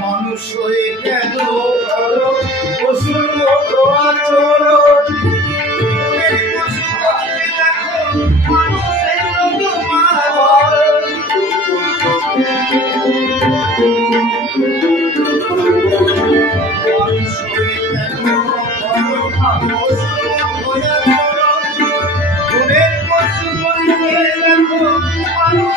মানুষই কেন করো পশুর মতো আচরণ। মানুষ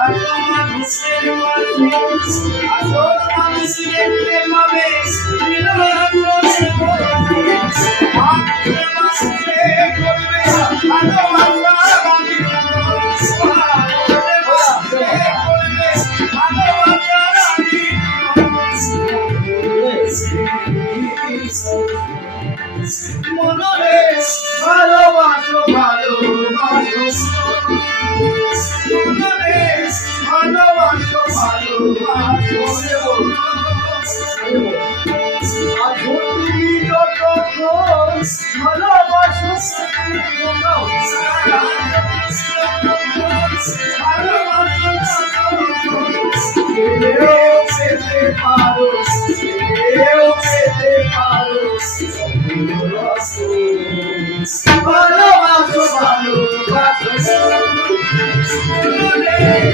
Agora você não é vez, agora você é uma vez. মনরেশ ভালোবাসো ভালোবাসো মনরেশ ভালোবাসো ভালোবাসো